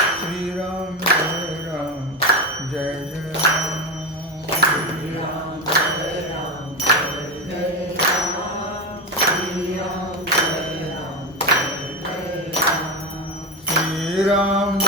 श्रीराम जय राम जय राम जय राम जय जय राम जय राम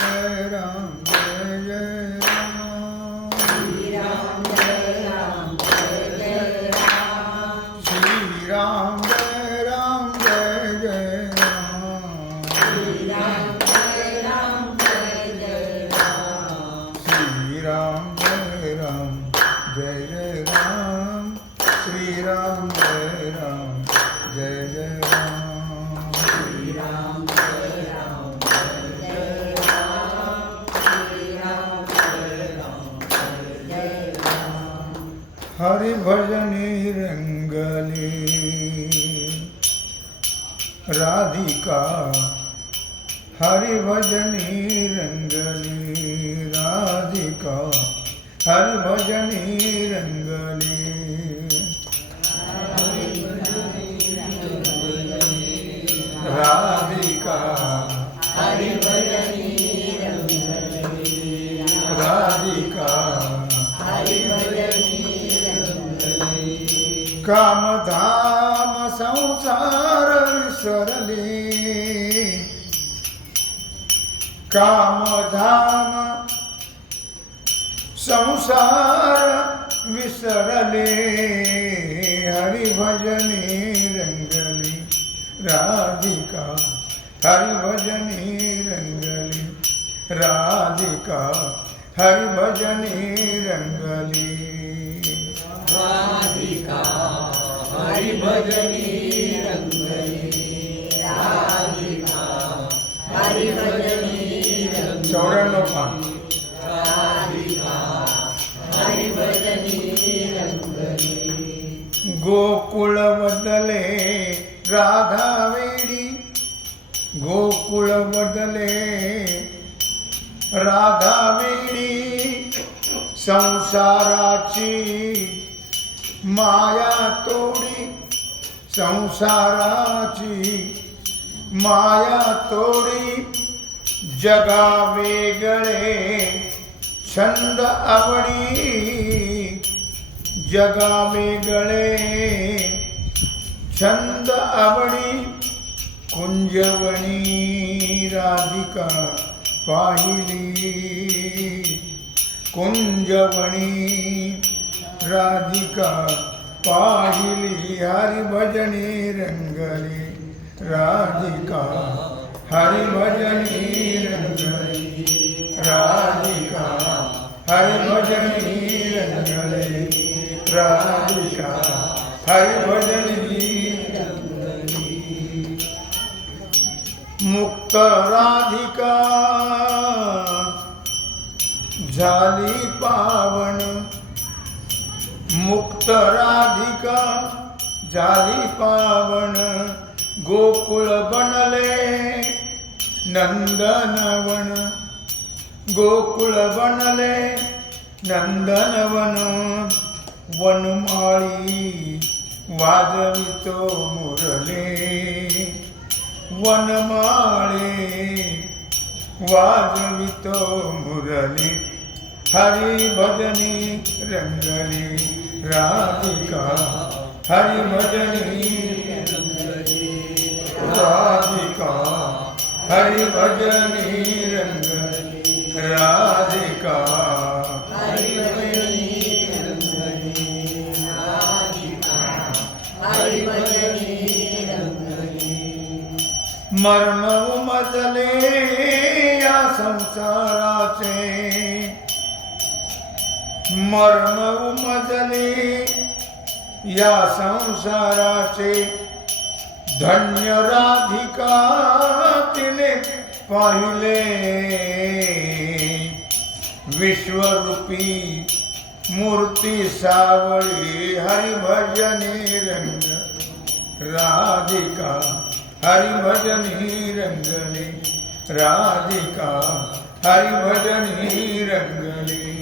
हरि भजनी रंगली राधिका हरि भजनी रंगली राधिका हरि भजनी रंगली कामधाम संसार विसरली कामधाम संसार विसरले हरिभजनी रंगली राधिका। हरिभजनी रंगली राधिका। हरिभजनी रंगली। राधिका हरिभजनी रंगली राधिका। हरिभजनी रंगली चौऱ्याण्णव पान. राधिका। गोकुळ बदले राधा वेडी. गोकुळ बदले राधा वेडी. संसाराची माया तोडी संसाराची माया तोडी जगा वेगळे छंद आवडी जगा वेगळे छंद आवडी कुंजवणी राधिका पाहिली। कुंजवणी राधिका पाहिली हरिभजनी रंगली। राधिका हरि हरिभजनी रंगली। राधिका, हरिभजनी रंगली। राधिका, हरिभजनी मुक्त राधिका, जाली पावन मुक्त राधिका झाली पावन गोकुळ बनले नंदनवन। गोकुळ बनले नंदनवन। वनमाळी वाजवितो मुरले। वनमाळे वाजवितो मुरली। हरिभजनी रंगली। राधिका हरिभजनी राधिका हरिभजनी रंग। राधिका मर्म उमजले या संसाराचे। मरण उमजले या संसाराचे धन्य राधिका तिने पाहिले. विश्वरूपी मूर्ती सावळी हरिभजनी रंग राधिका हरिभजनी रंगली राधिका हरिभजनी रंगली.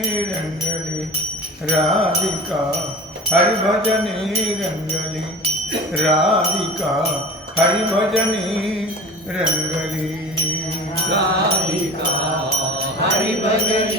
राधिका हरिभजनी रंगली राधिका हरिभजनी रंगली राधिका हरिभजनी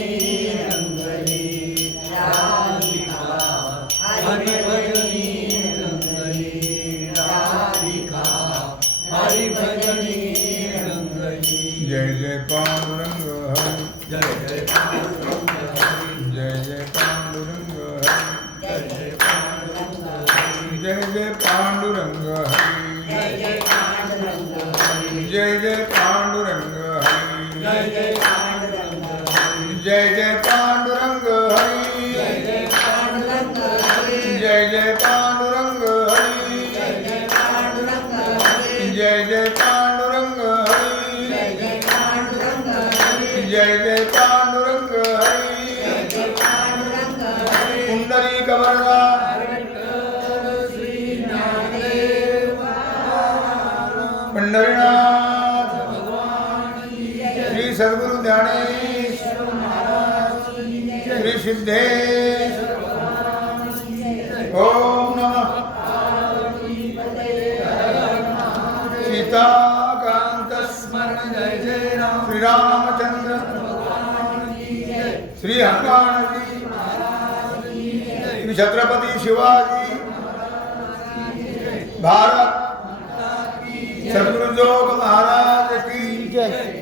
जय जय पांडुरंग हरि जय जय पांडुरंग हरि जय जय पांडुरंग हरि जय जय पांडुरंग हरि जय जय पांडुरंग हरि जय जय पांडुरंग हरि जय जय पांडुरंग हरि जय जय पांडुरंग हरि जय जय पांडुरंग हरि जय जय पांडुरंग हरि जय जय पांडुरंग हरि जय जय पांडुरंग हरि पुंडरीक वरदा सद्गुरु ज्ञानेश श्री सिद्धेश ओम नमः। सीताकांत स्मरण जय जय राम। श्री रामचंद्र श्री हनुमान जी श्री छत्रपति शिवाजी। भारत। सदगुरु जोग महाराज की जय।